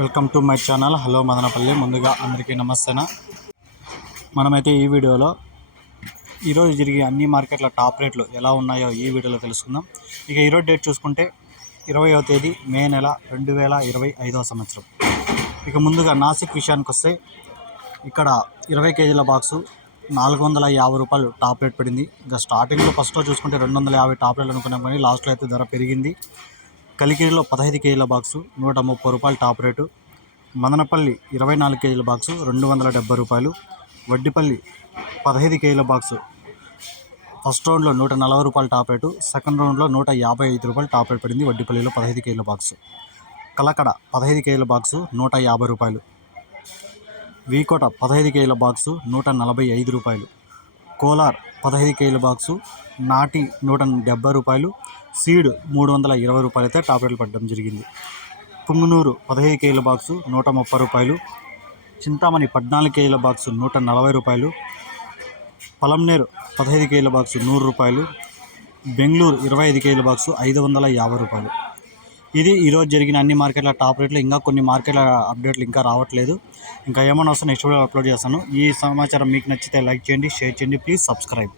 Welcome to my channel. Hello Madanapalle. ముందుగా అందరికీ నమస్తేనా. మనమైతే ఈ వీడియోలో ఈరోజు జరిగే అన్ని మార్కెట్ల టాప్ రేట్లు ఎలా ఉన్నాయో ఈ వీడియోలో తెలుసుకుందాం. ఇక ఈరోజు డేట్ చూసుకుంటే ఇరవయో తేదీ మే నెల రెండు వేల ఇరవై ఐదవ సంవత్సరం. ఇక ముందుగా నాసిక్ విషయానికి వస్తే ఇక్కడ ఇరవై కేజీల బాక్సు నాలుగు వందల యాభై రూపాయలు టాప్ రేట్ పడింది. ఇంకా స్టార్టింగ్లో ఫస్ట్లో చూసుకుంటే రెండు వందల యాభై టాప్ రేట్లు అనుకున్నాం కానీ లాస్ట్లో అయితే ధర పెరిగింది. కలికిరిలో పదహైదు కేజీల బాక్సు నూట ముప్పై రూపాయలు టాప్ రేటు. మదనపల్లి ఇరవై నాలుగు కేజీల బాక్సు రెండు వందల డెబ్బై రూపాయలు. వడ్డిపల్లి పదహైదు కేజీల బాక్సు ఫస్ట్ రౌండ్లో నూట నలభై రూపాయలు టాప్ రేటు. సెకండ్ రౌండ్లో నూట యాభై ఐదు రూపాయలు టాప్ రేట్ పడింది వడ్డిపల్లిలో పదహైదు కేజీల బాక్సు. కలకడ పదహైదు కేజీల బాక్సు నూట యాభై రూపాయలు. వీకోట పదహైదు కేజీల బాక్సు నూట నలభై ఐదు రూపాయలు. కోలార్ పదహైదు కేజీల బాక్సు నాటి నూట డెబ్బై రూపాయలు. సీడ్ మూడు వందల ఇరవై రూపాయలు అయితే టాప్ రేట్లు పడడం జరిగింది. పుంగునూరు పదహైదు కేజీల బాక్సు నూట ముప్పై రూపాయలు. చింతామణి పద్నాలుగు కేజీల బాక్సు నూట నలభై రూపాయలు. పలంనేరు పదహైదు కేజీల బాక్సు నూరు రూపాయలు. బెంగళూరు ఇరవై ఐదు కేజీల బాక్సు ఐదు వందల యాభై రూపాయలు. ఇది ఈరోజు జరిగిన అన్ని మార్కెట్ల టాప్ రేట్లు ఇంకా కొన్ని మార్కెట్ల అప్డేట్లు ఇంకా రావట్లేదు. ఇంకా ఏమైనా వస్తే నెక్స్ట్ వీడియో అప్లోడ్ చేస్తాను. ఈ సమాచారం మీకు నచ్చితే లైక్ చేయండి షేర్ చేయండి. Please subscribe.